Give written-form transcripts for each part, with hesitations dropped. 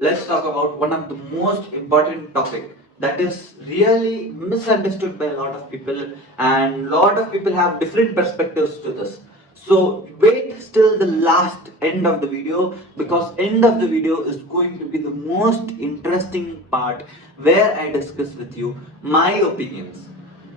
let's talk about one of the most important topic that is really misunderstood by a lot of people, and a lot of people have different perspectives to this. So wait till the last end of the video, because end of the video is going to be the most interesting part where I discuss with you my opinions.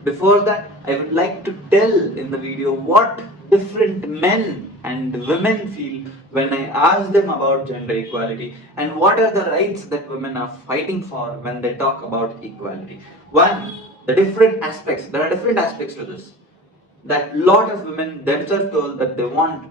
Before that, I would like to tell in the video what different men and women feel when I ask them about gender equality, and what are the rights that women are fighting for when they talk about equality. One, the different aspects. There are different aspects to this that lot of women themselves told that they want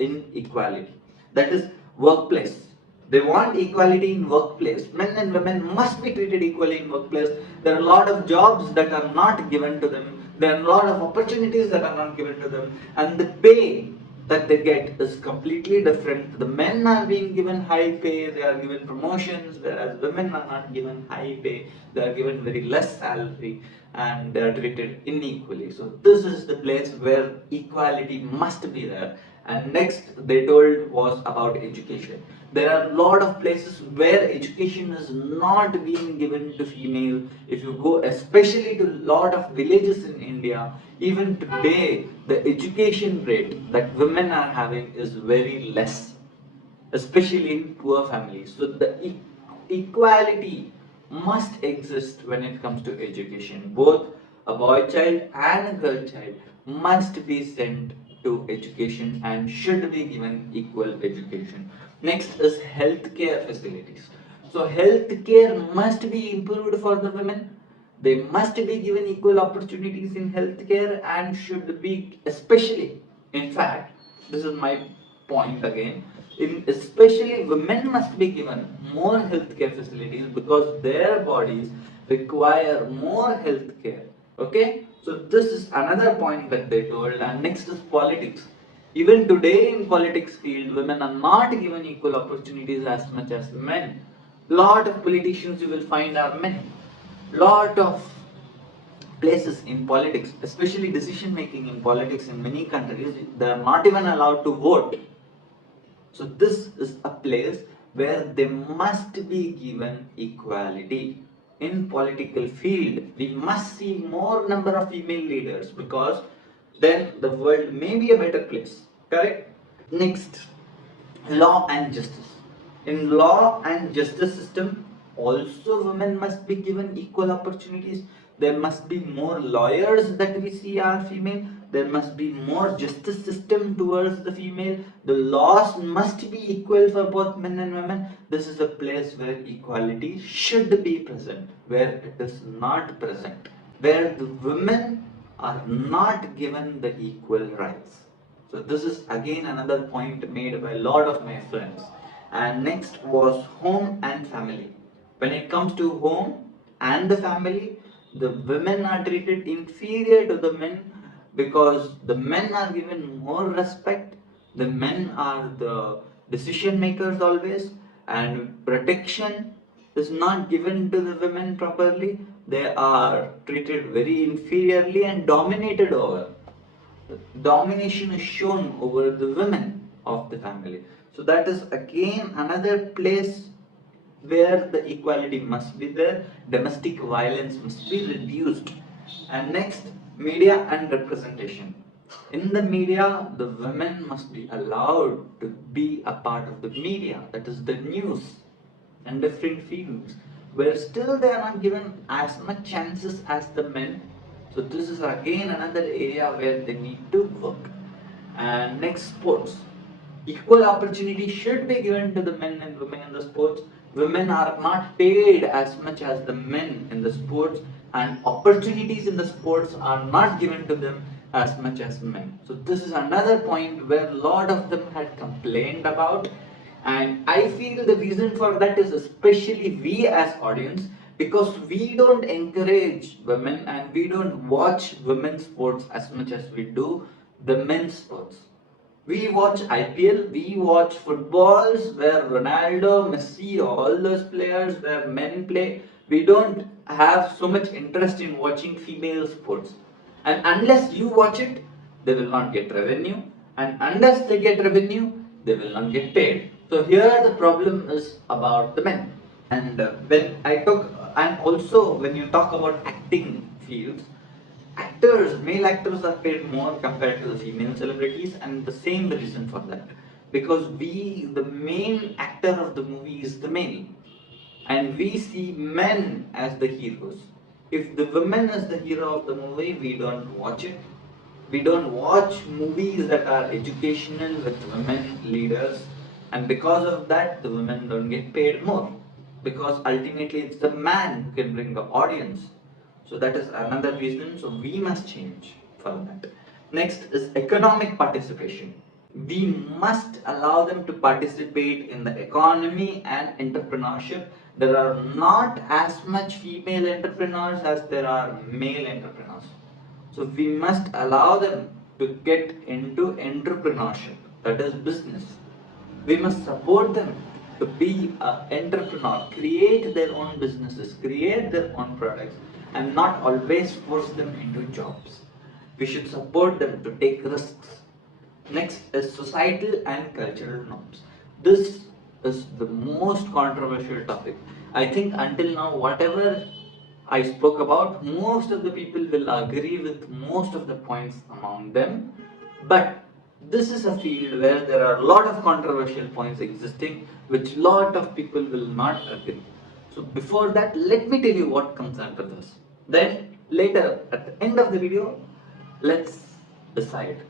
in equality. That is workplace. They want equality in workplace. Men and women must be treated equally in workplace. There are a lot of jobs that are not given to them. There are a lot of opportunities that are not given to them. And the pay that they get is completely different. The men are being given high pay, they are given promotions, whereas women are not given high pay, they are given very less salary, and they are treated unequally. So this is the place where equality must be there. And next they told was about education. There are a lot of places where education is not being given to female. If you go especially to a lot of villages in India, even today the education rate that women are having is very less, especially in poor families. So the equality must exist when it comes to education. Both a boy child and a girl child must be sent to education and should be given equal education. Next is healthcare facilities. So healthcare must be improved for the women. They must be given equal opportunities in healthcare and should be, especially, in fact, this is my point again, in especially women must be given more healthcare facilities because their bodies require more healthcare. Okay, so this is another point that they told. And next is politics. Even today in politics field, women are not given equal opportunities as much as men. Lot of politicians you will find are men. Lot of places in politics, especially decision making in politics in many countries, they are not even allowed to vote. So this is a place where they must be given equality. In political field, we must see more number of female leaders, because then the world may be a better place. Correct? Next, law and justice. In law and justice system, also women must be given equal opportunities. There must be more lawyers that we see are female. There must be more justice system towards the female. The laws must be equal for both men and women. This is a place where equality should be present, where it is not present, where the women are not given the equal rights. So this is again another point made by a lot of my friends. And next was home and family. When it comes to home and the family, the women are treated inferior to the men because the men are given more respect. The men are the decision makers always, and protection is not given to the women properly. They are treated very inferiorly and dominated over. Domination is shown over the women of the family. So that is again another place where the equality must be there. Domestic violence must be reduced. And next, media and representation. In the media, the women must be allowed to be a part of the media, that is the news and different fields, where still they are not given as much chances as the men. So this is again another area where they need to work. And next, sports. Equal opportunity should be given to the men and women in the sports. Women are not paid as much as the men in the sports, and opportunities in the sports are not given to them as much as men. So this is another point where a lot of them had complained about, and I feel the reason for that is especially we as audience, because we don't encourage women and we don't watch women's sports as much as we do the men's sports. We watch IPL, we watch footballs where Ronaldo, Messi, all those players where men play. We don't have so much interest in watching female sports. And unless you watch it, they will not get revenue. And unless they get revenue, they will not get paid. So here the problem is about the men. And when I talk, and also when you talk about acting fields, male actors are paid more compared to the female celebrities, and the same reason for that. Because the main actor of the movie is the male, and we see men as the heroes. If the woman is the hero of the movie, we don't watch it. We don't watch movies that are educational with women leaders, and because of that, the women don't get paid more. Because ultimately, it's the man who can bring the audience. So that is another reason. So we must change for that. Next is economic participation. We must allow them to participate in the economy and entrepreneurship. There are not as much female entrepreneurs as there are male entrepreneurs. So we must allow them to get into entrepreneurship, that is business. We must support them to be an entrepreneur, create their own businesses, create their own products, and not always force them into jobs. We should support them to take risks. Next is societal and cultural norms. This is the most controversial topic. I think until now, whatever I spoke about, most of the people will agree with most of the points among them. But this is a field where there are a lot of controversial points existing, which lot of people will not agree. So before that, let me tell you what comes after this. Then later, at the end of the video, let's decide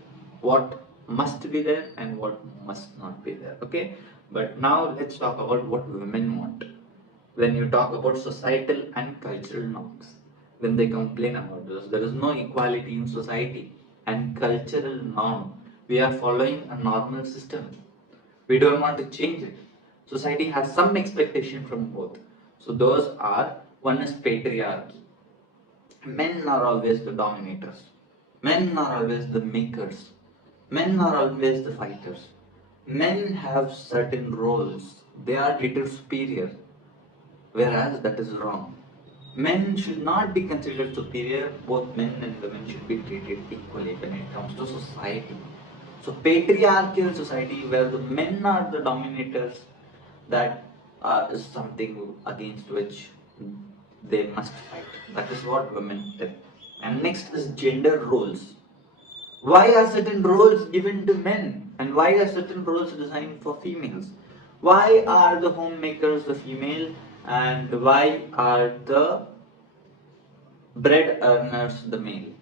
what must be there and what must not be there. Okay, but now let's talk about what women want. When you talk about societal and cultural norms, when they complain about this, there is no equality in society and cultural norm. We are following a normal system, we don't want to change it. Society has some expectation from both. So those are, one is patriarchy. Men are always the dominators. Men are always the makers. Men are always the fighters. Men have certain roles. They are little superior, whereas that is wrong. Men should not be considered superior. Both men and women should be treated equally when it comes to society. So patriarchal society where the men are the dominators, that is something against which they must fight. That is what women tell. And next is gender roles. Why are certain roles given to men and why are certain roles designed for females? Why are the homemakers the female and why are the bread earners the male?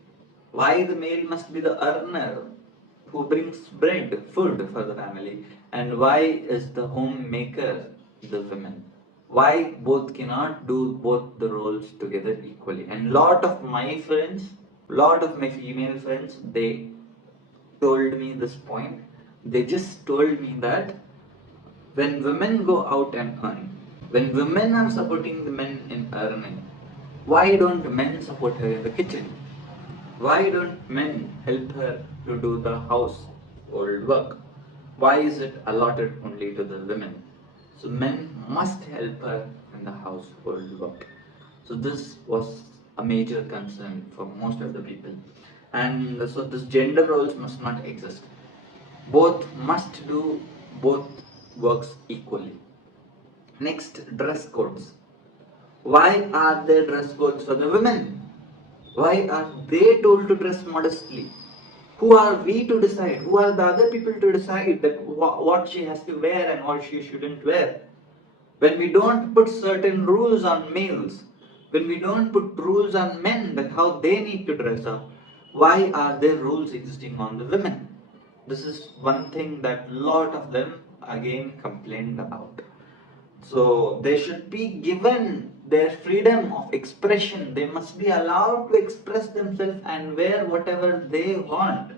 Why the male must be the earner who brings bread, food for the family, and why is the homemaker the woman? Why both cannot do both the roles together equally? And lot of my female friends, they told me this point. They just told me that when women go out and earn, when women are supporting the men in earning, why don't men support her in the kitchen? Why don't men help her to do the household work? Why is it allotted only to the women? So men must help her in the household work. So this was a major concern for most of the people. And so this gender roles must not exist. Both must do both works equally. Next, dress codes. Why are there dress codes for the women? Why are they told to dress modestly? Who are we to decide? Who are the other people to decide that what she has to wear and what she shouldn't wear? When we don't put certain rules on males, when we don't put rules on men that how they need to dress up, why are there rules existing on the women? This is one thing that lot of them again complained about. So they should be given their freedom of expression. They must be allowed to express themselves and wear whatever they want.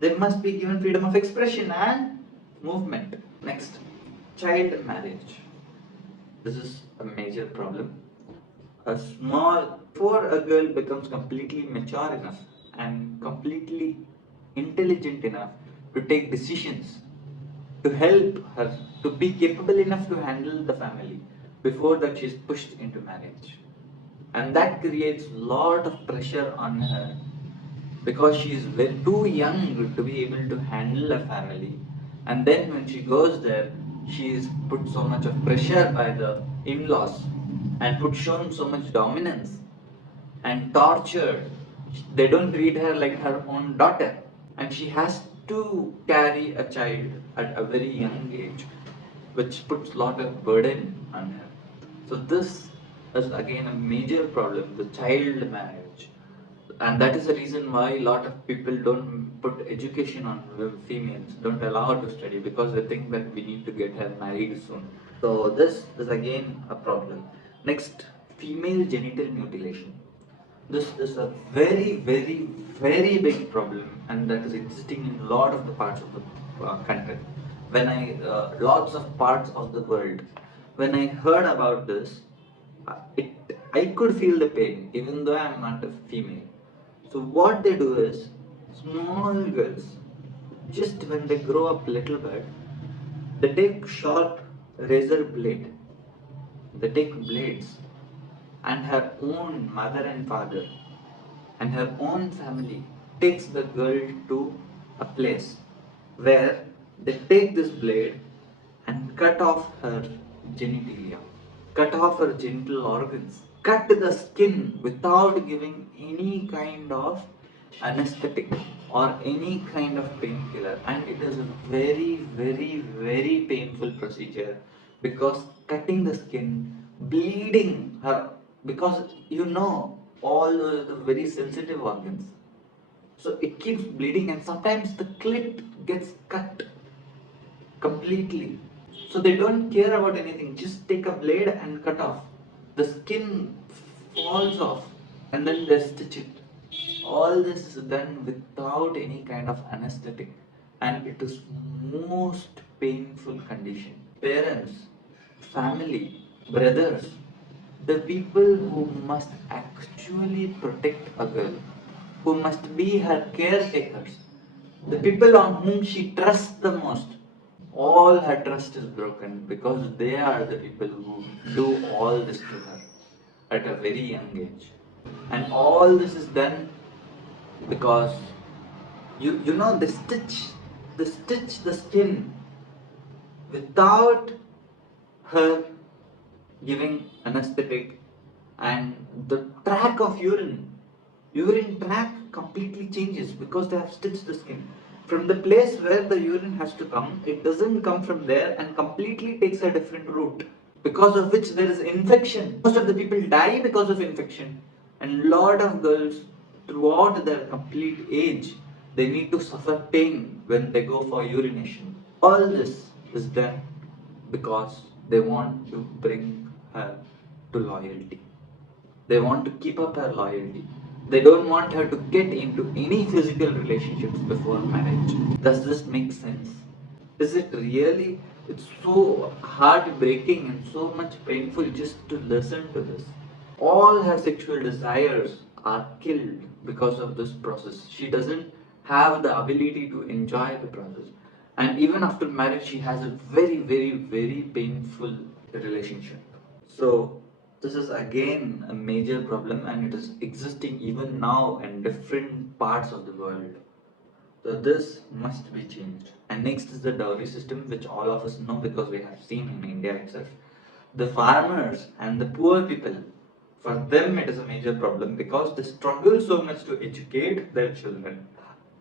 They must be given freedom of expression and movement. Next, child marriage. This is a major problem. Before a girl becomes completely mature enough and completely intelligent enough to take decisions, to help her to be capable enough to handle the family, before that she is pushed into marriage, and that creates lot of pressure on her because she is too young to be able to handle a family. And then when she goes there, She is put so much of pressure by the in-laws and put shown so much dominance and tortured. They don't treat her like her own daughter, and she has to carry a child at a very young age, which puts a lot of burden on her. So this is again a major problem, the child marriage, and that is the reason why a lot of people don't put education on females, don't allow her to study because they think that we need to get her married soon. So this is again a problem. Next, female genital mutilation. This is a very, very, very big problem, and that is existing in a lot of the parts of the country. Lots of parts of the world, when I heard about this, I could feel the pain, even though I am not a female. So what they do is, small girls, just when they grow up little bit, they take sharp razor blade, they take blades, and her own mother and father and her own family takes the girl to a place where they take this blade and cut off her genitalia, cut off her genital organs, cut the skin without giving any kind of anesthetic or any kind of painkiller, and it is a very, very, very painful procedure because cutting the skin, bleeding her, because all the very sensitive organs, so it keeps bleeding, and sometimes the clit gets cut completely. So they don't care about anything, just take a blade and cut off. The skin falls off and then they stitch it. All this is done without any kind of anesthetic, and it is most painful condition. Parents, family, brothers, the people who must actually protect a girl, who must be her caretakers, the people on whom she trusts the most, all her trust is broken because they are the people who do all this to her at a very young age. And all this is done because they stitch the skin without her giving anesthetic, and the track of urine track completely changes because they have stitched the skin. From the place where the urine has to come, it doesn't come from there and completely takes a different route, because of which there is infection. Most of the people die because of infection, and lot of girls throughout their complete age, they need to suffer pain when they go for urination. All this is done because they want to bring her to loyalty. They want to keep up her loyalty. They don't want her to get into any physical relationships before marriage. Does this make sense? Is it really? It's so heartbreaking and so much painful just to listen to this. All her sexual desires are killed because of this process. She doesn't have the ability to enjoy the process. And even after marriage, she has a very, very, very painful relationship. So, this is again a major problem, and it is existing even now in different parts of the world. So this must be changed. And next is the dowry system, which all of us know because we have seen in India itself. The farmers and the poor people, for them it is a major problem because they struggle so much to educate their children.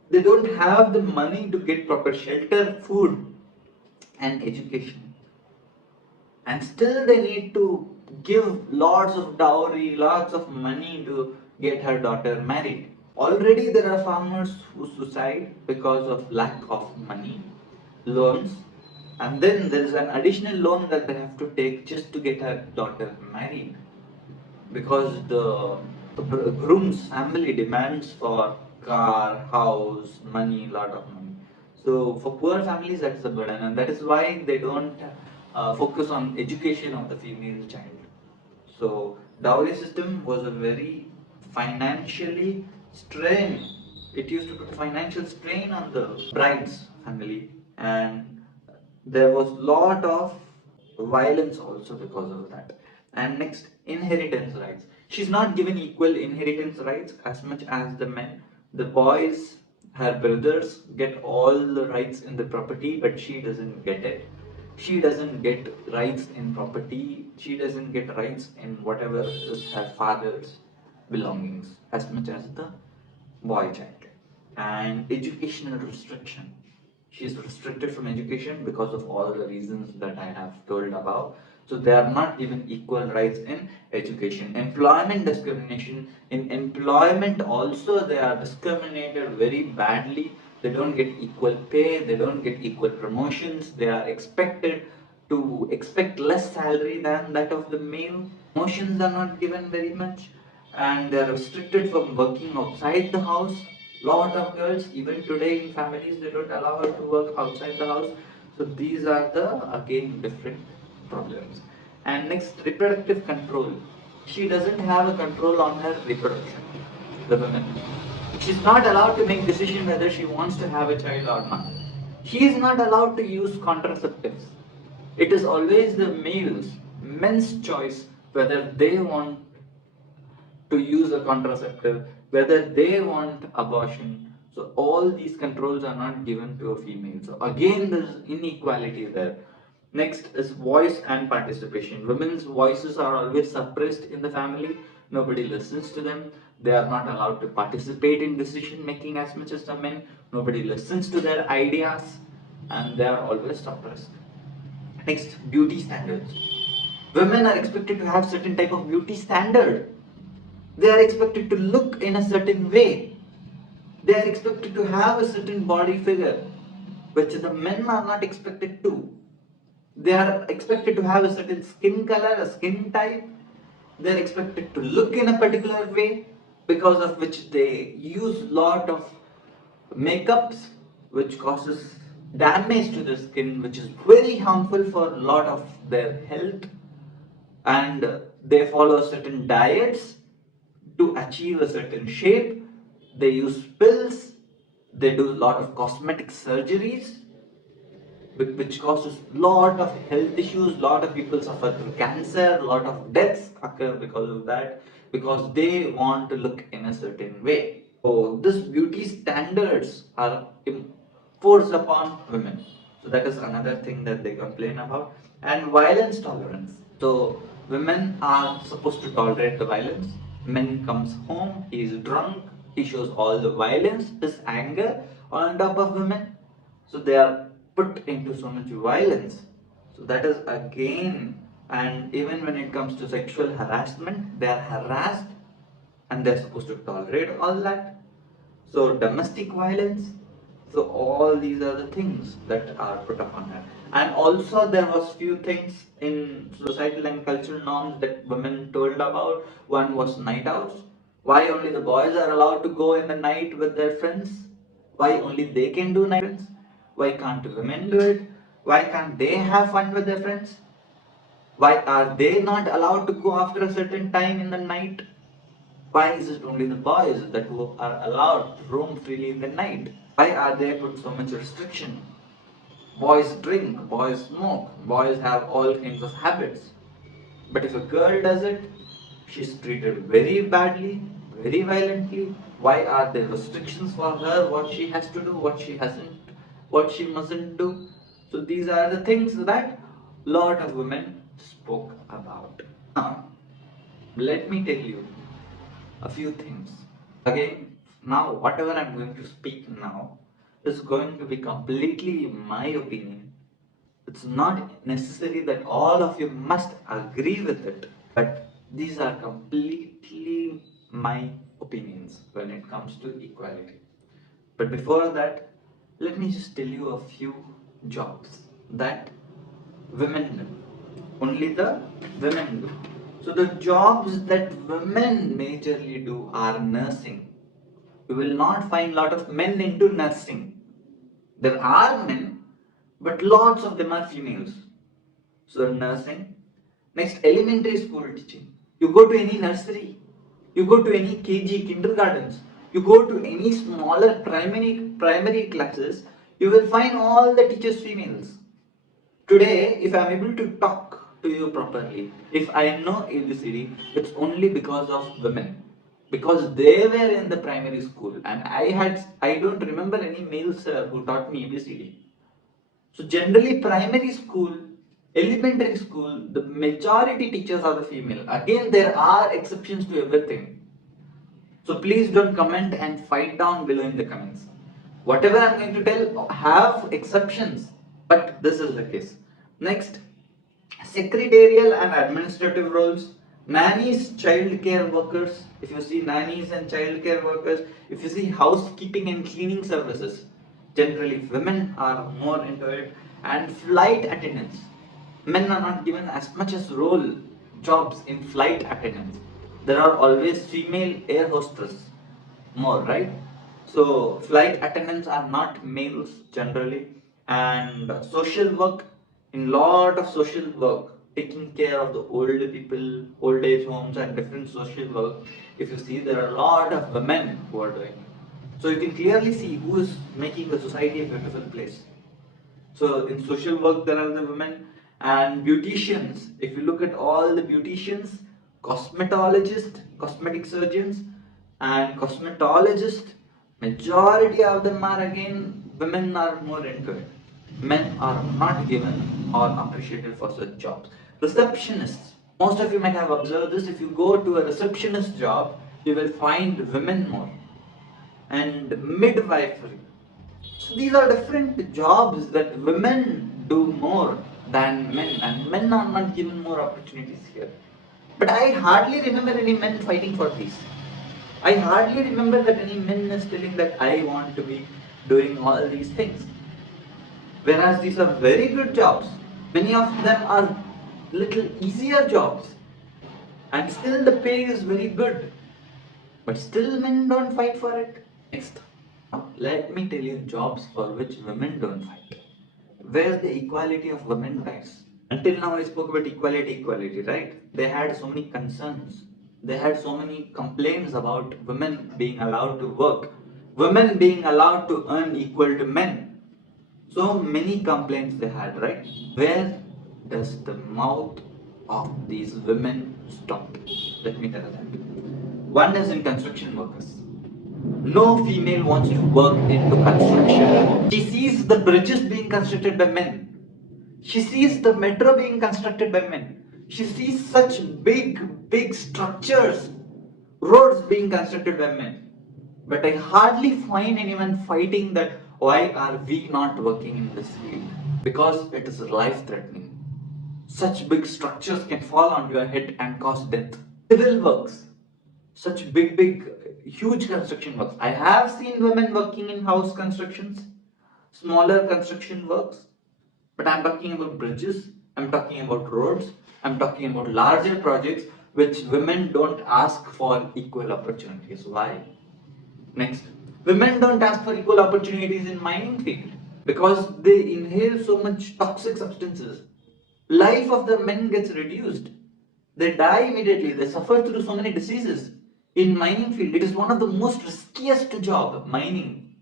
They don't have the money to get proper shelter, food, and education. And still they need to give lots of dowry, lots of money to get her daughter married. Already there are farmers who suicide because of lack of money, loans, and then there is an additional loan that they have to take just to get her daughter married because the groom's family demands for car, house, money, lot of money. So for poor families, that's the burden, and that is why they don't focus on education of the female child. So dowry system was a very financially strain. It used to put financial strain on the bride's family, and there was lot of violence also because of that. And next, inheritance rights. She's not given equal inheritance rights as much as the men. The boys, her brothers, get all the rights in the property, but she doesn't get it. She doesn't get rights in property, she doesn't get rights in whatever is her father's belongings as much as the boy child. And educational restriction. She is restricted from education because of all the reasons that I have told about. So they are not given equal rights in education. Employment discrimination. In employment also they are discriminated very badly. They don't get equal pay, they don't get equal promotions, they are expected to expect less salary than that of the male. Promotions are not given very much, and they are restricted from working outside the house. Lot of girls, even today in families, they don't allow her to work outside the house. So these are the again different problems. And next, reproductive control. She doesn't have a control on her reproduction. The woman. She's not allowed to make decision whether she wants to have a child or not. She is not allowed to use contraceptives. It is always the men's choice whether they want to use a contraceptive, whether they want abortion. So all these controls are not given to a female. So again, there's inequality there. Next is voice and participation. Women's voices are always suppressed in the family. Nobody listens to them. They are not allowed to participate in decision making as much as the men. Nobody listens to their ideas, and they are always suppressed. Next, beauty standards. Women are expected to have certain type of beauty standard. They are expected to look in a certain way. They are expected to have a certain body figure, which the men are not expected to. They are expected to have a certain skin color, a skin type. They are expected to look in a particular way, because of which they use lot of makeups, which causes damage to the skin, which is very harmful for a lot of their health. And they follow certain diets to achieve a certain shape. They use pills, they do a lot of cosmetic surgeries, which causes lot of health issues. Lot of people suffer through cancer, lot of deaths occur because of that, because they want to look in a certain way. So this beauty standards are forced upon women. So that is another thing that they complain about. And violence tolerance. So women are supposed to tolerate the violence. Men comes home, he is drunk, he shows all the violence, his anger on top of women. So they are put into so much violence. So that is again, and even when it comes to sexual harassment, they are harassed and they're supposed to tolerate all that. So domestic violence. So all these are the things that are put upon her. And also there was few things in societal and cultural norms that women told about. One was night outs. Why only the boys are allowed to go in the night with their friends? Why only they can do night friends? Why can't women do it? Why can't they have fun with their friends? Why are they not allowed to go after a certain time in the night? Why is it only the boys that who are allowed to roam freely in the night? Why are they put so much restriction? Boys drink, boys smoke, boys have all kinds of habits. But if a girl does it, she's treated very badly, very violently. Why are there restrictions for her? What she has to do, what she hasn't, what she mustn't do? So these are the things that lot of women spoke about. Now, let me tell you a few things. Again, now whatever I'm going to speak now is going to be completely my opinion. It's not necessary that all of you must agree with it, but these are completely my opinions when it comes to equality. But before that, let me just tell you a few jobs that women do. Only the women do. So the jobs that women majorly do are nursing. You will not find lot of men into nursing. There are men, but lots of them are females. So nursing. Next, elementary school teaching. You go to any nursery, you go to any KG kindergartens, you go to any smaller primary classes, you will find all the teachers females. Today, if I am able to talk to you properly, if I know ABCD, it's only because of women. Because they were in the primary school and I don't remember any male sir who taught me ABCD. So generally primary school, elementary school, the majority teachers are the female. Again, there are exceptions to everything. So please don't comment and fight down below in the comments. Whatever I'm going to tell have exceptions, but this is the case. Next, secretarial and administrative roles, nannies, child care workers. If you see nannies and child care workers, if you see housekeeping and cleaning services, generally women are more into it. And flight attendants, men are not given as much as role jobs in flight attendants. There are always female air hostess more, right? So flight attendants are not males generally. And social work, in lot of social work, taking care of the old people, old age homes and different social work, if you see, there are a lot of women who are doing it. So you can clearly see who is making the society a beautiful place. So in social work, there are the women. And beauticians. If you look at all the beauticians, cosmetologists, cosmetic surgeons, and cosmetologists, majority of them are again women are more into it. Men are not given or appreciated for such jobs. Receptionists. Most of you might have observed this. If you go to a receptionist job, you will find women more. And midwifery. So these are different jobs that women do more than men, and men are not given more opportunities here. But I hardly remember any men fighting for these. I hardly remember that any men is telling that I want to be doing all these things. Whereas these are very good jobs. Many of them are little easier jobs, and still the pay is very good. But still men don't fight for it. Next, let me tell you jobs for which women don't fight. Where the equality of women lies. Until now I spoke about equality, right? They had so many concerns. They had so many complaints about women being allowed to work, women being allowed to earn equal to men. So many complaints they had, right? Where does the mouth of these women stop? Let me tell you that. One is in construction workers. No female wants to work into construction. She sees the bridges being constructed by men. She sees the metro being constructed by men. She sees such big structures, roads being constructed by men. But I hardly find anyone fighting that why are we not working in this field? Because it is life threatening. Such big structures can fall on your head and cause death. Civil works, such huge construction works. I have seen women working in house constructions, smaller construction works, but I'm talking about bridges, I'm talking about roads, I'm talking about larger projects which women don't ask for equal opportunities. Why? Next, women don't ask for equal opportunities in mining field because they inhale so much toxic substances. Life of the men gets reduced. They die immediately. They suffer through so many diseases. In mining field, it is one of the most riskiest job, mining,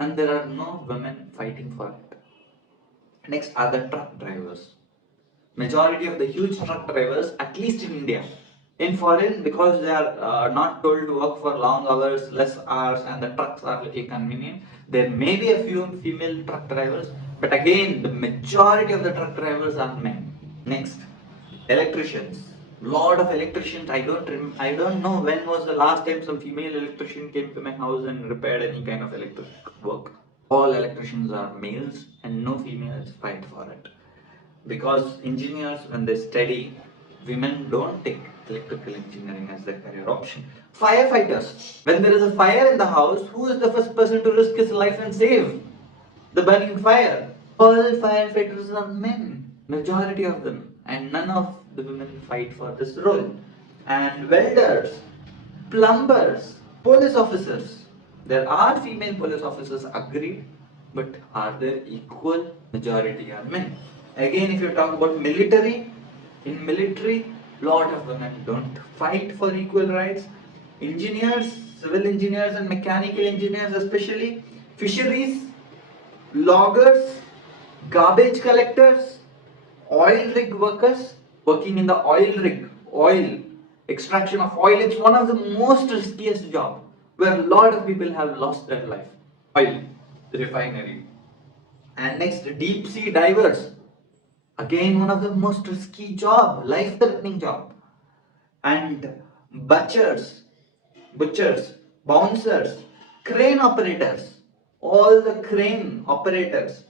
and there are no women fighting for it. Next are the truck drivers. Majority of the huge truck drivers, at least in India, in foreign, because they are not told to work for long hours, less hours, and the trucks are little convenient, there may be a few female truck drivers, but again the majority of the truck drivers are men. Next, electricians. Lot of electricians. I don't know when was the last time some female electrician came to my house and repaired any kind of electric work. All electricians are males and no females fight for it. Because engineers, when they study, women don't take electrical engineering as their career option. Firefighters. When there is a fire in the house, who is the first person to risk his life and save the burning fire? All firefighters are men, majority of them, and none of the women fight for this role. And welders, plumbers, police officers. There are female police officers, agreed, but are there equal? Majority are men. Again, if you talk about military, in military, lot of women don't fight for equal rights. Engineers, civil engineers and mechanical engineers especially, fisheries, loggers, garbage collectors, oil rig workers, working in the oil rig, oil, extraction of oil, it's one of the most riskiest job where a lot of people have lost their life. Oil refinery. And next, deep sea divers. Again, one of the most risky job, life-threatening job. And butchers, bouncers, crane operators, all the crane operators,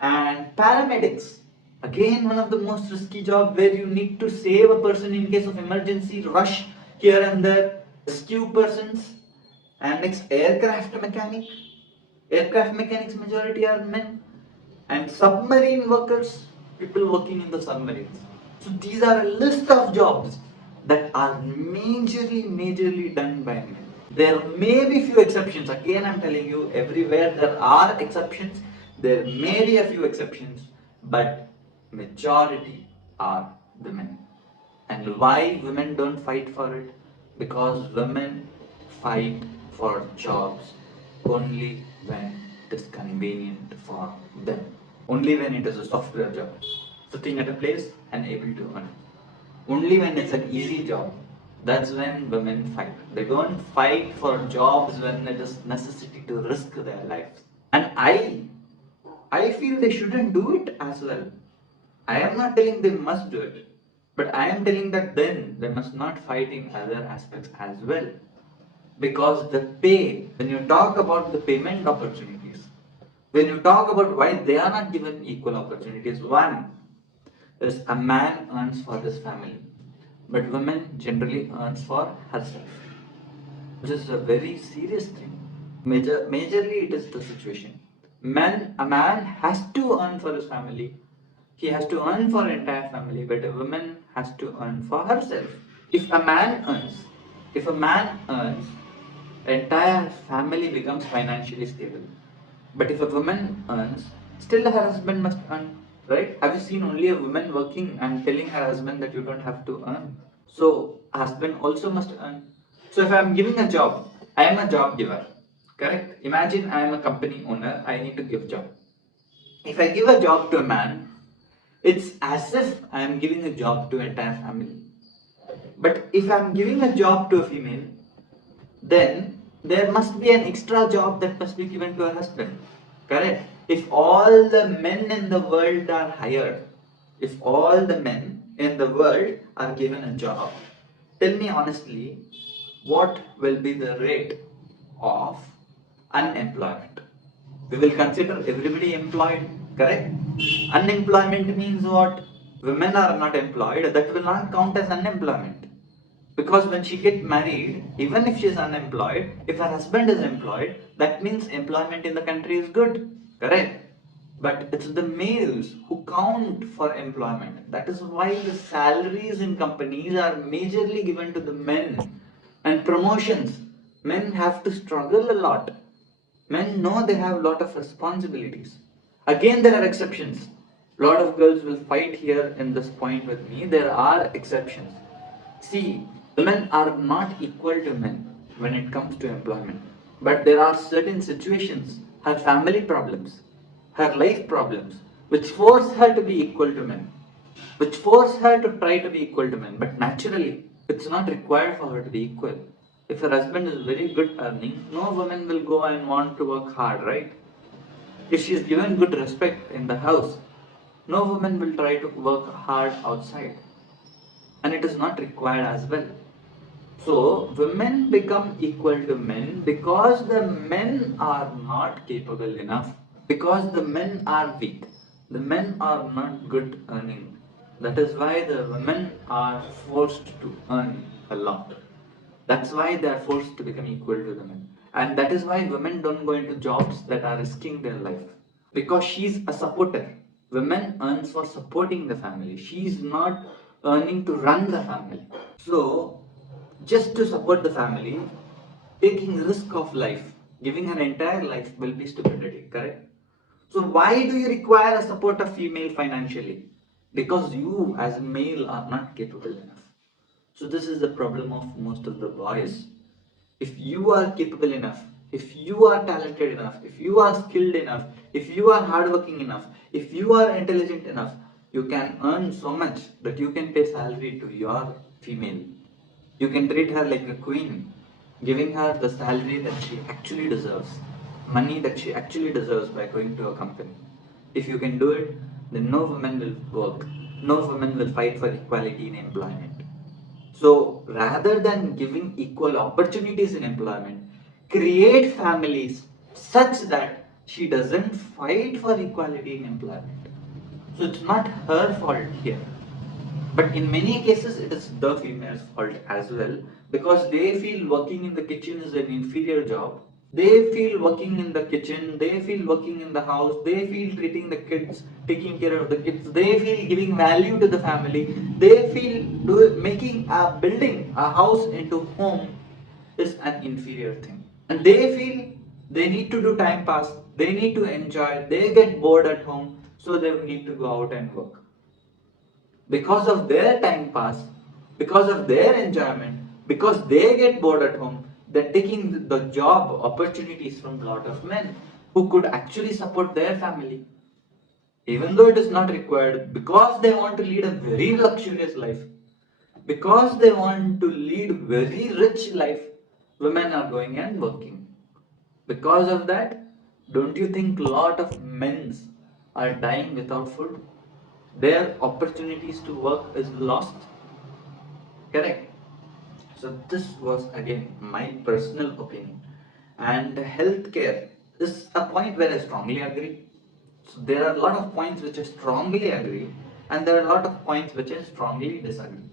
and paramedics. Again, one of the most risky job where you need to save a person in case of emergency, rush here and there, rescue persons. And next, aircraft mechanic. Aircraft mechanics majority are men, and submarine workers, people working in the submarines. So these are a list of jobs that are majorly done by men. There may be few exceptions. Again, I'm telling you, everywhere there are exceptions. There may be a few exceptions, but majority are the men. And why women don't fight for it? Because women fight for jobs only when it is convenient for them. Only when it is a software job, sitting at a place and able to earn. Only when it's an easy job, that's when women fight. They don't fight for jobs when it is necessity to risk their lives. And I feel they shouldn't do it as well. I am not telling they must do it, but I am telling that then they must not fight in other aspects as well. Because the pay, when you talk about the payment opportunities, when you talk about why they are not given equal opportunities, one is a man earns for his family, but women generally earns for herself, which is a very serious thing. Majorly, it is the situation. A man has to earn for his family. He has to earn for entire family, but a woman has to earn for herself. If a man earns, if a man earns, entire family becomes financially stable. But if a woman earns, still her husband must earn, right? Have you seen only a woman working and telling her husband that you don't have to earn? So husband also must earn. So if I am giving a job, I am a job giver, correct? Imagine I am a company owner, I need to give job. If I give a job to a man, it's as if I am giving a job to entire family. But if I am giving a job to a female, then there must be an extra job that must be given to her husband. Correct? If all the men in the world are hired, if all the men in the world are given a job, tell me honestly, what will be the rate of unemployment? We will consider everybody employed, correct? Unemployment means what? Women are not employed, that will not count as unemployment. Because when she get married, even if she is unemployed, if her husband is employed, that means employment in the country is good, correct? But it's the males who count for employment. That is why the salaries in companies are majorly given to the men. And promotions, men have to struggle a lot. Men know they have a lot of responsibilities. Again, there are exceptions. A lot of girls will fight here in this point with me. There are exceptions. See, women are not equal to men when it comes to employment. But there are certain situations, her family problems, her life problems, which force her to be equal to men, which force her to try to be equal to men. But naturally, it's not required for her to be equal. If her husband is very good earning, no woman will go and want to work hard, right? If she is given good respect in the house, no woman will try to work hard outside. And it is not required as well. So, women become equal to men because the men are not capable enough, because the men are weak, the men are not good earning. That is why the women are forced to earn a lot. That's why they are forced to become equal to the men. And that is why women don't go into jobs that are risking their life. Because she's a supporter. Women earns for supporting the family. She's not earning to run the family. So, just to support the family, taking risk of life, giving her entire life will be stupidity, correct? So why do you require a support of female financially? Because you as a male are not capable enough. So this is the problem of most of the boys. If you are capable enough, if you are talented enough, if you are skilled enough, if you are hardworking enough, if you are intelligent enough, you can earn so much that you can pay salary to your female. You can treat her like a queen, giving her the salary that she actually deserves, money that she actually deserves by going to a company. If you can do it, then no woman will work. No woman will fight for equality in employment. So rather than giving equal opportunities in employment, create families such that she doesn't fight for equality in employment. So it's not her fault here. But in many cases, it is the female's fault as well, because they feel working in the kitchen is an inferior job. They feel working in the kitchen, they feel working in the house, they feel treating the kids, taking care of the kids, they feel giving value to the family, they feel making a building, a house into home is an inferior thing. And they feel they need to do time pass, they need to enjoy, they get bored at home, so they need to go out and work because of their time pass, because of their enjoyment, because they get bored at home, they're taking the job opportunities from a lot of men who could actually support their family, even though it is not required, because they want to lead a very luxurious life, because they want to lead very rich life. Women are going and working. Because of that, don't you think a lot of men are dying without food? Their opportunities to work is lost. Correct. So this was again my personal opinion. And healthcare is a point where I strongly agree. So there are a lot of points which I strongly agree, and there are a lot of points which I strongly disagree.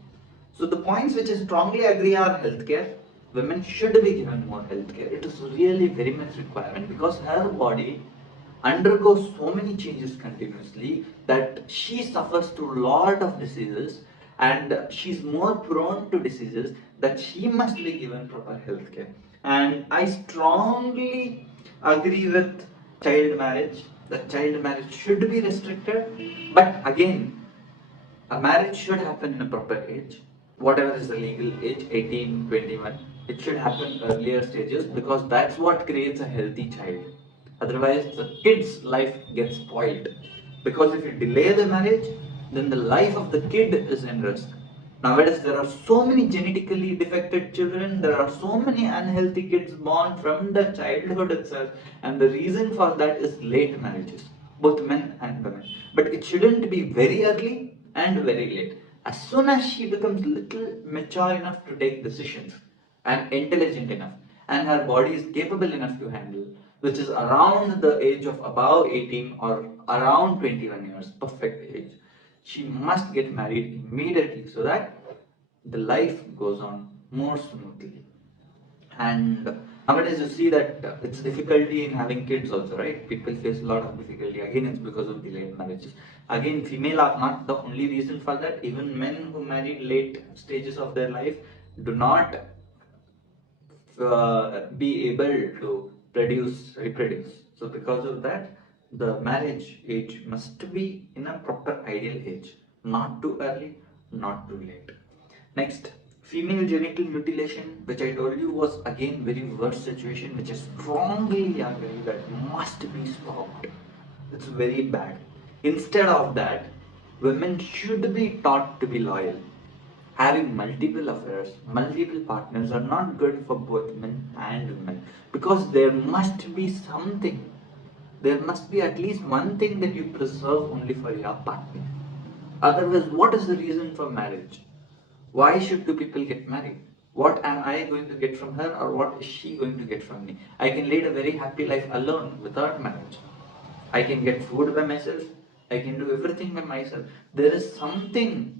So the points which I strongly agree are healthcare. Women should be given more healthcare. It is really very much requirement because her body undergoes so many changes continuously that she suffers through a lot of diseases, and she's more prone to diseases, that she must be given proper health care. And I strongly agree with child marriage. That child marriage should be restricted, but again, a marriage should happen in a proper age. Whatever is the legal age, 18, 21, it should happen earlier stages, because that's what creates a healthy child. Otherwise, the kid's life gets spoiled. Because if you delay the marriage, then the life of the kid is in risk. Nowadays, there are so many genetically defected children, there are so many unhealthy kids born from the childhood itself, and the reason for that is late marriages, both men and women. But it shouldn't be very early and very late. As soon as she becomes little mature enough to take decisions and intelligent enough, and her body is capable enough to handle, which is around the age of above 18 or around 21 years, perfect age, she must get married immediately so that the life goes on more smoothly. And nowadays you see that it's difficulty in having kids also, right? People face a lot of difficulty. Again, it's because of delayed marriages. Again, female are not the only reason for that. Even men who marry late stages of their life do not be able to reproduce. So because of that, the marriage age must be in a proper ideal age, not too early, not too late. Next, female genital mutilation, which I told you was again very worst situation, which I strongly agree that must be stopped. It's very bad. Instead of that, women should be taught to be loyal. Having multiple affairs, multiple partners are not good for both men and women, because there must be something. There must be at least one thing that you preserve only for your partner. Otherwise, what is the reason for marriage? Why should two people get married? What am I going to get from her, or what is she going to get from me? I can lead a very happy life alone without marriage. I can get food by myself. I can do everything by myself. There is something.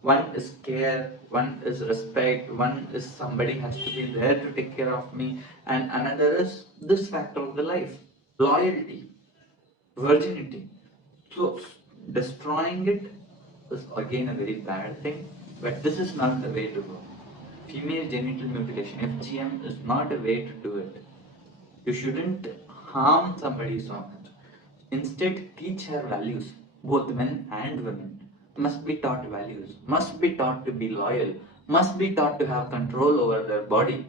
One is care, one is respect, one is somebody has to be there to take care of me, and another is this factor of the life, loyalty, virginity. So destroying it is again a very bad thing, but this is not the way to go. Female genital mutilation, FGM, is not a way to do it. You shouldn't harm somebody so much. Instead, teach her values. Both men and women must be taught values, must be taught to be loyal, must be taught to have control over their body,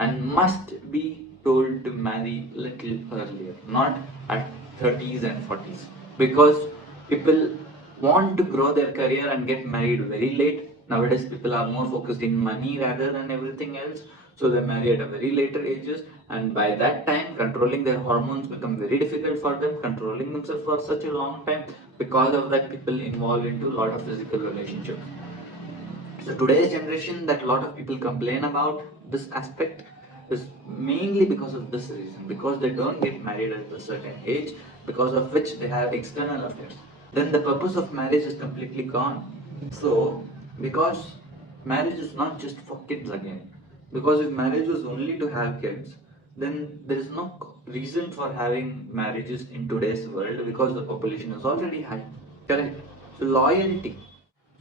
and must be told to marry little earlier, not at 30s and 40s. Because people want to grow their career and get married very late. Nowadays, people are more focused in money rather than everything else. So they marry at a very later ages, and by that time, controlling their hormones become very difficult for them. Controlling themselves for such a long time, because of that, people involve into a lot of physical relationships. So today's generation, that a lot of people complain about this aspect is mainly because of this reason, because they don't get married at a certain age, because of which they have external affairs. Then the purpose of marriage is completely gone. So because marriage is not just for kids again, because if marriage was only to have kids, then there is no reason for having marriages in today's world, because the population is already high. Correct. So loyalty.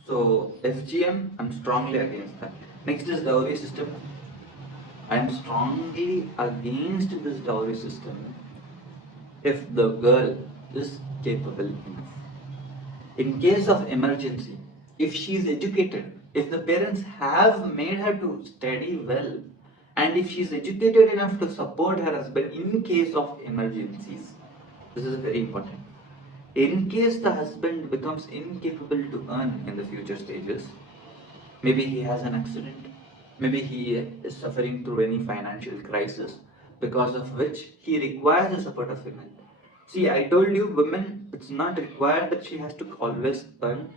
So FGM, I'm strongly against that. Next is dowry system. I'm strongly against this dowry system if the girl is capable enough. In case of emergency, if she is educated, if the parents have made her to study well, and if she is educated enough to support her husband in case of emergencies, this is very important. In case the husband becomes incapable to earn in the future stages, maybe he has an accident, maybe he is suffering through any financial crisis, because of which he requires the support of women. See, I told you, women, it's not required that she has to always earn,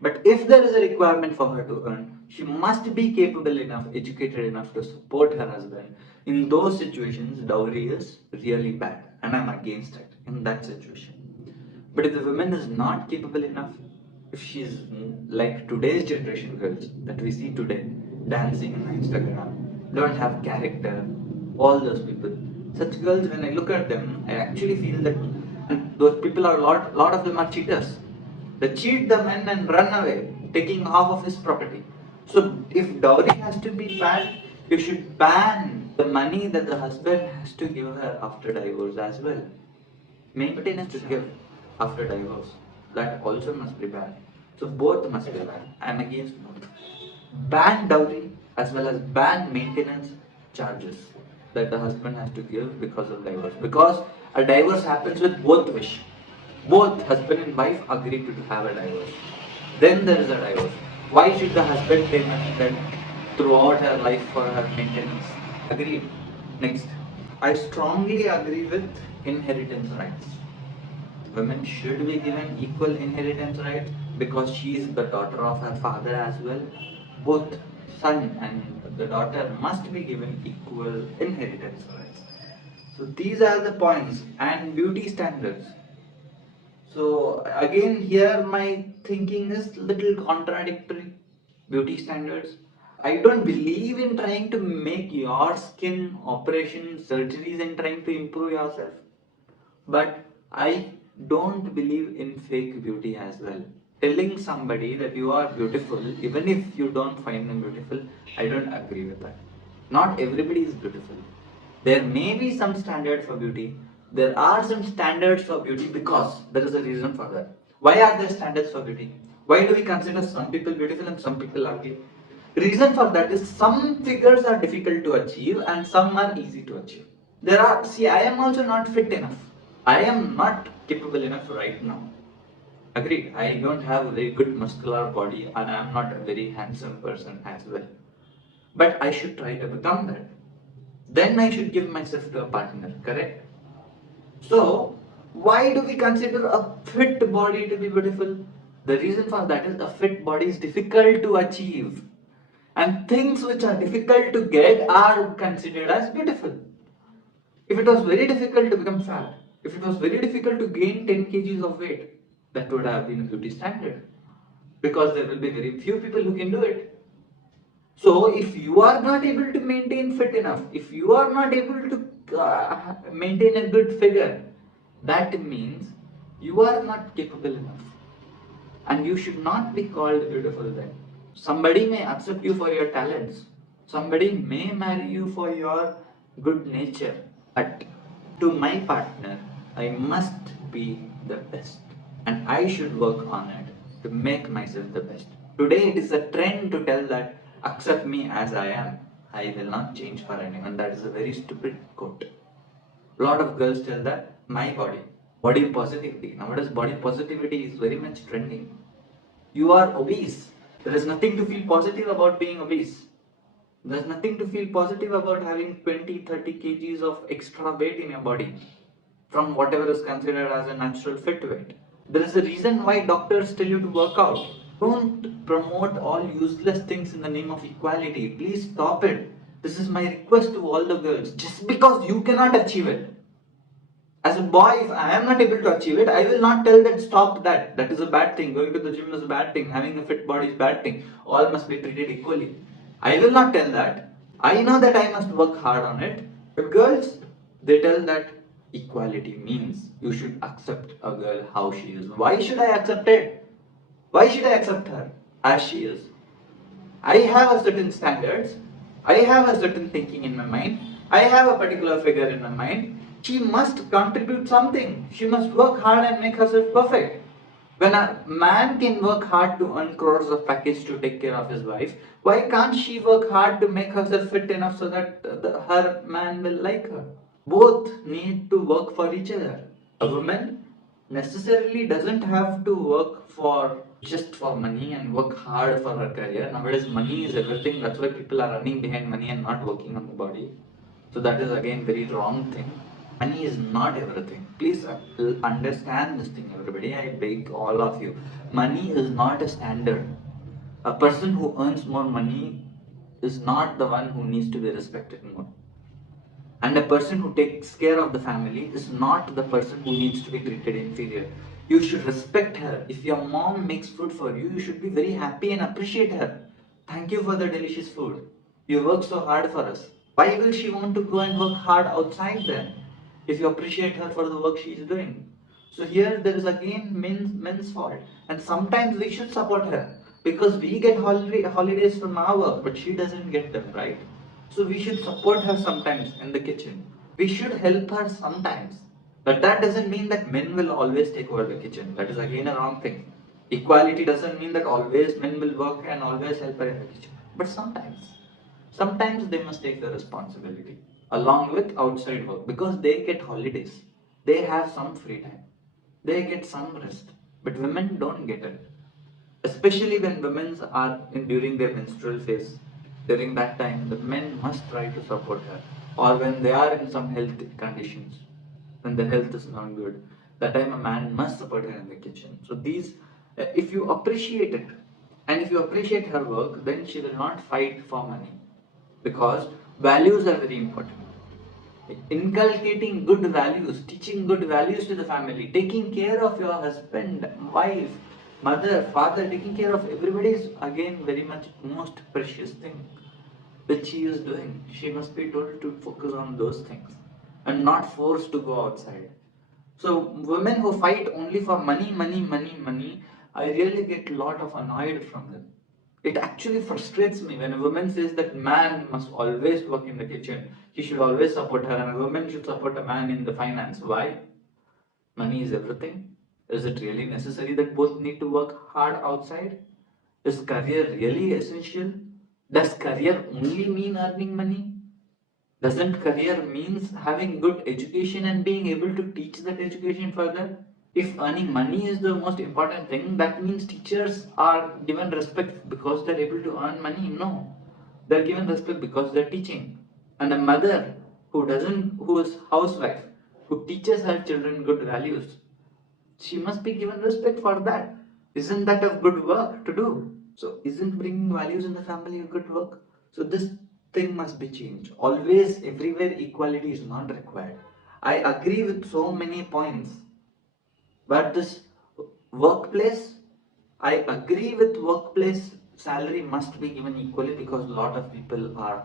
but if there is a requirement for her to earn, she must be capable enough, educated enough to support her husband. In those situations, dowry is really bad, and I'm against it in that situation. But if the woman is not capable enough, if she's like today's generation girls that we see today, dancing on Instagram, don't have character, all those people, such girls, when I look at them, I actually feel that, and those people are lot of them are cheaters. They cheat the men and run away, taking half of his property. So if dowry has to be banned, you should ban the money that the husband has to give her after divorce as well. Maintenance to give after divorce, that also must be banned. So both must be banned. I am against both. Ban dowry as well as ban maintenance charges that the husband has to give because of divorce. Because a divorce happens with both wish. Both husband and wife agree to have a divorce. Then there is a divorce. Why should the husband pay money then throughout her life for her maintenance? Agreed. Next. I strongly agree with inheritance rights. Women should be given equal inheritance rights because she is the daughter of her father as well. Both son and the daughter must be given equal inheritance rights. So these are the points, and beauty standards. So again, here my thinking is little contradictory. Beauty standards. I don't believe in trying to make your skin operation surgeries and trying to improve yourself. But I don't believe in fake beauty as well. Telling somebody that you are beautiful, even if you don't find them beautiful, I don't agree with that. Not everybody is beautiful. There may be some standard for beauty. There are some standards for beauty because there is a reason for that. Why are there standards for beauty? Why do we consider some people beautiful and some people ugly? Reason for that is some figures are difficult to achieve and some are easy to achieve. See, I am also not fit enough. I am not capable enough right now. Agreed. I don't have a very good muscular body and I am not a very handsome person as well. But I should try to become that. Then I should give myself to a partner, correct? So, why do we consider a fit body to be beautiful? The reason for that is a fit body is difficult to achieve. And things which are difficult to get are considered as beautiful. If it was very difficult to become fat, if it was very difficult to gain 10 kgs of weight, that would have been a beauty standard. Because there will be very few people who can do it. So, if you are not able to maintain fit enough, if you are not able to maintain a good figure, that means you are not capable enough. And you should not be called beautiful then. Somebody may accept you for your talents, somebody may marry you for your good nature, but to my partner, I must be the best. And I should work on it to make myself the best. Today it is a trend to tell that accept me as I am. I will not change for anyone. That is a very stupid quote. A lot of girls tell that my body. Body positivity. Nowadays body positivity is very much trending. You are obese. There is nothing to feel positive about being obese. There's nothing to feel positive about having 20-30 kgs of extra weight in your body from whatever is considered as a natural fit weight. There is a reason why doctors tell you to work out. Don't promote all useless things in the name of equality. Please stop it. This is my request to all the girls. Just because you cannot achieve it, as a boy, if I am not able to achieve it, I will not tell that stop that. That is a bad thing. Going to the gym is a bad thing. Having a fit body is a bad thing. All must be treated equally. I will not tell that. I know that I must work hard on it. But girls, they tell that equality means you should accept a girl how she is. Why should I accept it? Why should I accept her as she is? I have a certain standards, I have a certain thinking in my mind, I have a particular figure in my mind. She must contribute something. She must work hard and make herself perfect. When a man can work hard to earn crores of package to take care of his wife, why can't she work hard to make herself fit enough so that her man will like her? Both need to work for each other. A woman necessarily doesn't have to work for just for money and work hard for her career. Nowadays, money is everything. That's why people are running behind money and not working on the body. So that is again very wrong thing. Money is not everything. Please understand this thing, everybody. I beg all of you. Money is not a standard. A person who earns more money is not the one who needs to be respected more. And a person who takes care of the family is not the person who needs to be treated inferior. You should respect her. If your mom makes food for you, you should be very happy and appreciate her. Thank you for the delicious food. You work so hard for us. Why will she want to go and work hard outside then? If you appreciate her for the work she is doing. So here there is again men's fault. And sometimes we should support her. Because we get holidays from our work, but she doesn't get them, right? So we should support her sometimes in the kitchen. We should help her sometimes. But that doesn't mean that men will always take over the kitchen. That is again a wrong thing. Equality doesn't mean that always men will work and always help her in the kitchen. But sometimes they must take the responsibility along with outside work because they get holidays. They have some free time. They get some rest. But women don't get it, especially when women are during their menstrual phase. During that time, the men must try to support her, or when they are in some health conditions, when the health is not good, that time a man must support her in the kitchen. So these, if you appreciate it, and if you appreciate her work, then she will not fight for money, because values are very important. Inculcating good values, teaching good values to the family, taking care of your husband, wife, mother, father, taking care of everybody is again very much most precious thing which she is doing. She must be told to focus on those things and not forced to go outside. So women who fight only for money, money, money, money, I really get a lot of annoyed from them. It actually frustrates me when a woman says that man must always work in the kitchen. He should always support her, and a woman should support a man in the finance. Why? Money is everything. Is it really necessary that both need to work hard outside? Is career really essential? Does career only mean earning money? Doesn't career means having good education and being able to teach that education further? If earning money is the most important thing, that means teachers are given respect because they're able to earn money. No, they're given respect because they're teaching. And a mother who is housewife, who teaches her children good values, she must be given respect for that. Isn't that a good work to do? So, isn't bringing values in the family a good work? So, this thing must be changed. Always, everywhere, equality is not required. I agree with so many points, but this workplace, I agree with workplace salary must be given equally because a lot of people are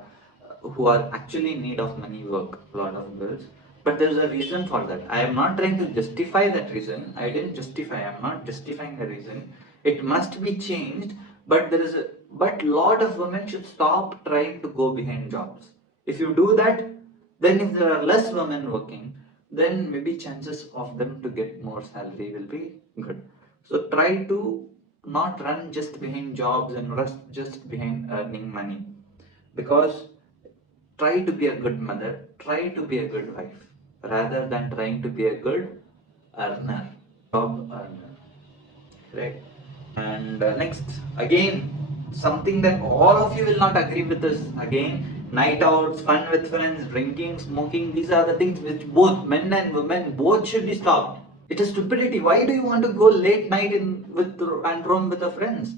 who are actually in need of money work, a lot of girls. But there is a reason for that. I am not trying to justify that reason. I didn't justify. I am not justifying the reason. It must be changed. But there is a but lot of women should stop trying to go behind jobs. If you do that, then if there are less women working, then maybe chances of them to get more salary will be good. So try to not run just behind jobs and rest just behind earning money, because try to be a good mother, try to be a good wife rather than trying to be a good job earner, right? And next, again, something that all of you will not agree with us again. Night outs, fun with friends, drinking, smoking, these are the things which both men and women both should be stopped. It is stupidity. Why do you want to go late night in with and roam with your friends?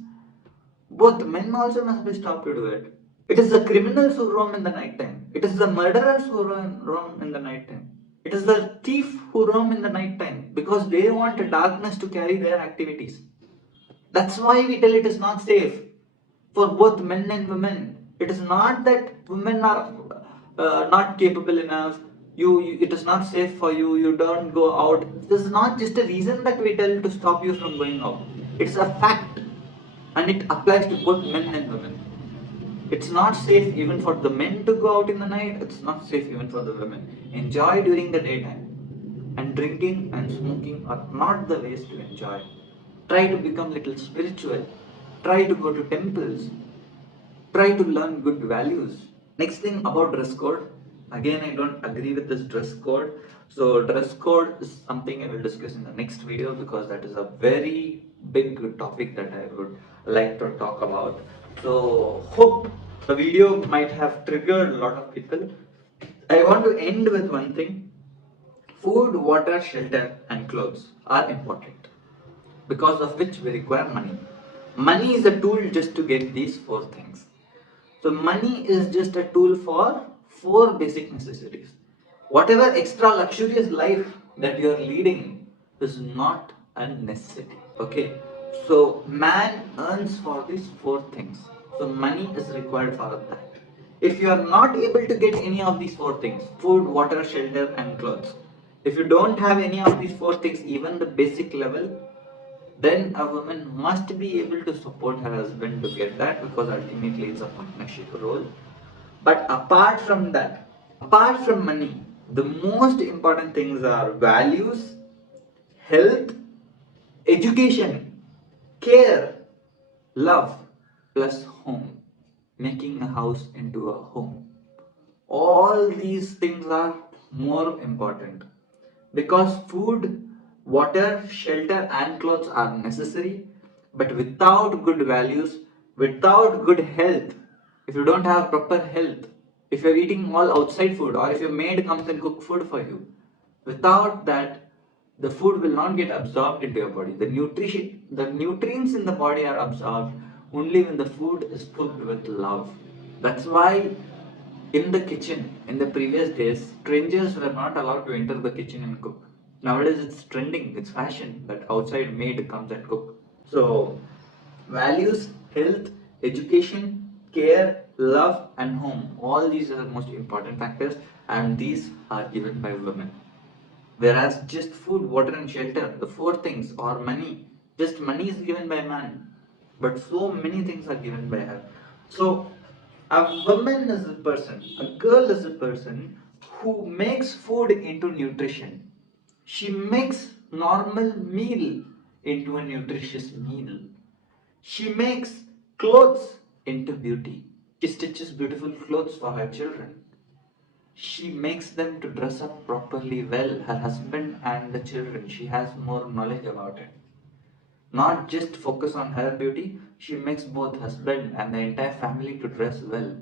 Both men also must be stopped to do it. It is the criminals who roam in the night time. It is the murderers who roam in the night time. It is the thief who roam in the night time because they want the darkness to carry their activities. That's why we tell it is not safe for both men and women. It is not that women are not capable enough. It is not safe for you. You don't go out. This is not just a reason that we tell to stop you from going out. It's a fact, and it applies to both men and women. It's not safe even for the men to go out in the night. It's not safe even for the women. Enjoy during the daytime. And drinking and smoking are not the ways to enjoy. Try to become little spiritual. Try to go to temples. Try to learn good values. Next thing about dress code. Again, I don't agree with this dress code. So dress code is something I will discuss in the next video because that is a very big topic that I would like to talk about. So hope the video might have triggered a lot of people. I want to end with one thing. Food, water, shelter, and clothes are important because of which we require money. Money is a tool just to get these four things. So, money is just a tool for four basic necessities. Whatever extra luxurious life that you are leading is not a necessity. Okay, so man earns for these four things. So, money is required for that. If you are not able to get any of these four things, food, water, shelter, and clothes, if you don't have any of these four things, even the basic level, then a woman must be able to support her husband to get that because ultimately it's a partnership role. But apart from that, apart from money, the most important things are values, health, education, care, love, plus home, making a house into a home. All these things are more important because food, water, shelter, and clothes are necessary, but without good values, without good health, if you don't have proper health, if you're eating all outside food, or if your maid comes and cook food for you, without that, the food will not get absorbed into your body. The nutrients in the body are absorbed only when the food is cooked with love. That's why in the kitchen, in the previous days, strangers were not allowed to enter the kitchen and cook. Nowadays, it's trending, it's fashion that outside maid comes and cook. So, values, health, education, care, love, and home. All these are the most important factors, and these are given by women. Whereas just food, water, and shelter, the four things, or money, just money is given by man, but so many things are given by her. So, a woman is a person, a girl is a person who makes food into nutrition. She makes normal meal into a nutritious meal. She makes clothes into beauty. She stitches beautiful clothes for her children. She makes them to dress up properly well, her husband and the children. She has more knowledge about it. Not just focus on her beauty, she makes both husband and the entire family to dress well.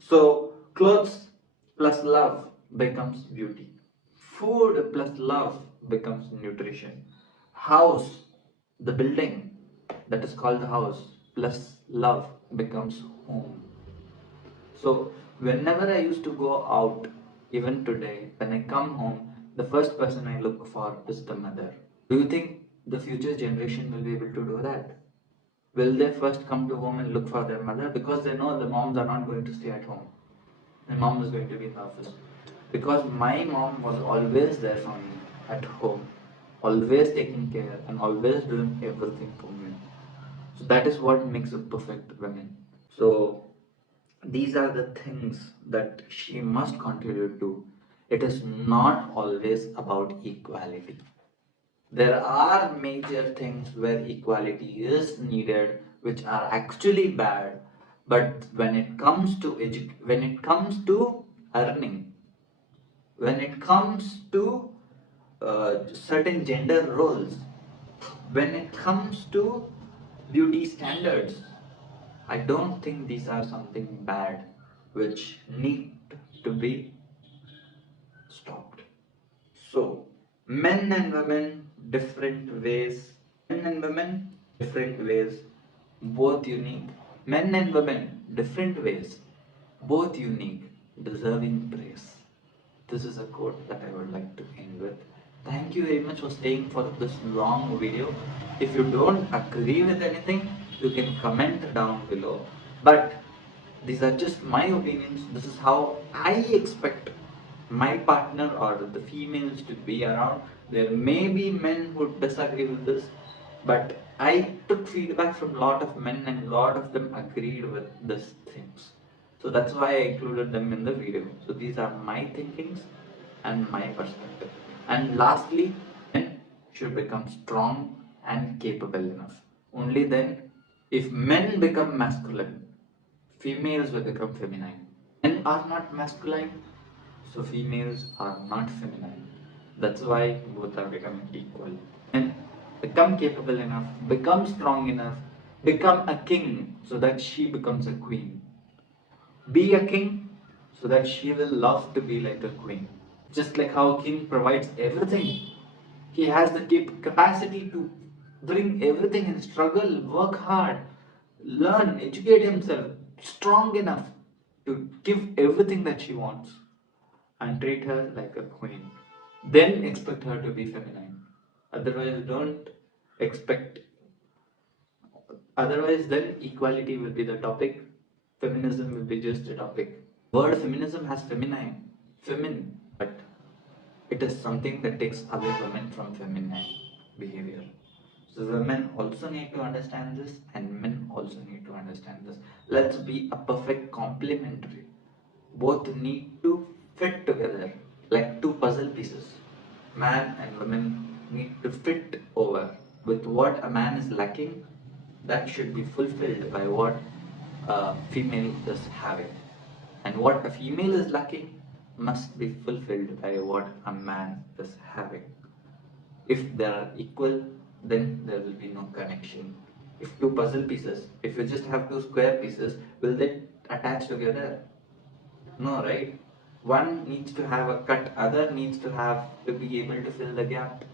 So, clothes plus love becomes beauty. Food plus love becomes nutrition. House, the building that is called the house, plus love becomes home. So, whenever I used to go out, even today, when I come home, the first person I look for is the mother. Do you think the future generation will be able to do that? Will they first come to home and look for their mother? Because they know the moms are not going to stay at home. My mom is going to be in the office. Because my mom was always there for me at home, always taking care and always doing everything for me. So that is what makes a perfect woman. So these are the things that she must contribute to. It is not always about equality. There are major things where equality is needed, which are actually bad. But when it comes to when it comes to earning, when it comes to certain gender roles, when it comes to beauty standards, I don't think these are something bad which need to be stopped. So, men and women, different ways. Men and women, different ways, both unique. Men and women, different ways, both unique, deserving praise. This is a quote that I would like to end with. Thank you very much for staying for this long video. If you don't agree with anything, you can comment down below. But these are just my opinions. This is how I expect my partner or the females to be around. There may be men who disagree with this, but I took feedback from a lot of men and a lot of them agreed with these things. So that's why I included them in the video. So these are my thinkings and my perspective. And lastly, men should become strong and capable enough. Only then, if men become masculine, females will become feminine. Men are not masculine, so females are not feminine. That's why both are becoming equal. And become capable enough, become strong enough, become a king so that she becomes a queen. Be a king so that she will love to be like a queen. Just like how a king provides everything, he has the capacity to bring everything and struggle, work hard, learn, educate himself, strong enough to give everything that she wants and treat her like a queen. Then expect her to be feminine. Otherwise, don't expect. Otherwise, then equality will be the topic, feminism will be just a topic. Word feminism has feminine, but it is something that takes away women from feminine behavior. So women also need to understand this and men also need to understand this. Let's be a perfect complementary. Both need to fit together like two puzzle pieces. Man and women need to fit over with what a man is lacking, that should be fulfilled by what a female is having. And what a female is lacking must be fulfilled by what a man is having. If they are equal, then there will be no connection. If two puzzle pieces, if you just have two square pieces, will they attach together? No, right? One needs to have a cut, other needs to have to be able to fill the gap.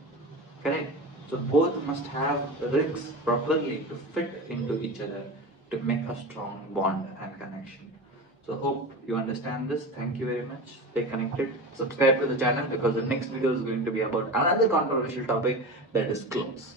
Correct? So both must have rigs properly to fit into each other to make a strong bond and connection. So hope you understand this. Thank you very much. Stay connected. Subscribe to the channel because the next video is going to be about another controversial topic, that is clothes.